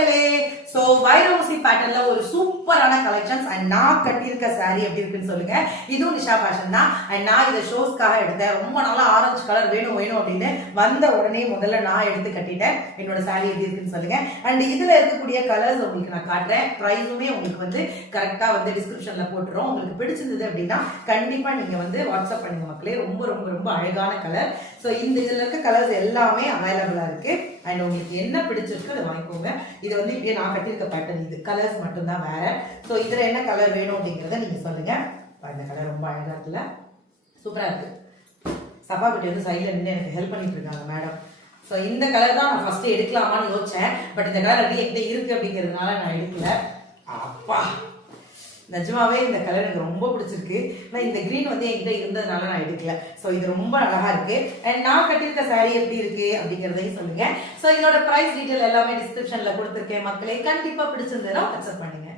மக்களே. சோ வைரமுசி பேட்டர்ன்ல ஒரு சூப்பரான கலெக்ஷன்ஸ் அண்ட் நான் கட்டியிருக்க சாரி எப்படி இருக்குன்னு சொல்லுங்க. இதுவும் நிஷா ஃபேஷன் தான். அண்ட் நான் இதை ஷோஸ்க்காக எடுத்தேன். ரொம்ப நாளா ஆரஞ்சு கலர் வேணும் அப்படின்னு வந்த உடனே முதல்ல நான் எடுத்து கட்டிட்டேன். என்னோட சாரி எப்படி இருக்குன்னு சொல்லுங்க. அண்ட் இதுல இருக்கக்கூடிய கலர்ஸ் உங்களுக்கு நான் காட்டுறேன். ப்ரைஸுமே உங்களுக்கு கரெக்டா டிஸ்கிரிப்ஷன்ல போட்டுரும். உங்களுக்கு பிடிச்சிருந்தது அப்படின்னா கண்டிப்பா நீங்க வாட்ஸ்அப் பண்ணுங்க மக்களே. ரொம்ப ரொம்ப ரொம்ப அழகான கலர். ஸோ இதுல இருக்க கலர்ஸ் எல்லாமே அவைலபிளா இருக்கு. அண்ட் உங்களுக்கு என்ன பிடிச்சிருக்கு அதை வாங்கிக்கோங்க. இது இப்படியே நான் கட்டியிருக்க பேட்டர்ன். இது கலர்ஸ் மட்டும்தான் வேற. ஸோ இதுல என்ன கலர் வேணும் அப்படிங்கிறத நீங்க சொல்லுங்க. இந்த கலர் ரொம்ப அழகா இருக்குல்ல, சூப்பரா இருக்கு. சபா குட்டி சைட்ல நின்று எனக்கு ஹெல்ப் பண்ணிட்டு இருக்காங்க மேடம். ஸோ இந்த கலர் தான் நான் ஃபர்ஸ்ட் எடுக்கலாமான்னு யோசிச்சேன். பட் இந்த கலர் அப்படி என்கிட்ட இருக்கு அப்படிங்கிறதுனால நான் எடுக்கல. அப்பா நிஜமாவே இந்த கலர் எனக்கு ரொம்ப பிடிச்சிருக்கு. ஆனால் இந்த கிரீன் என்கிட்ட இருந்ததுனால நான் எடுக்கல. ஸோ இது ரொம்ப அழகா இருக்கு. அண்ட் நான் கட்டியிருக்க சாரி எப்படி இருக்கு அப்படிங்கிறதையும் சொல்லுங்க. ஸோ இதோட ப்ரைஸ் டீட்டெயில் எல்லாமே டிஸ்கிரிப்ஷன்ல கொடுத்துருக்கேன் மக்களே. கண்டிப்பா பிடிச்சிருந்தா வாட்ஸ்அப் பண்ணுங்க.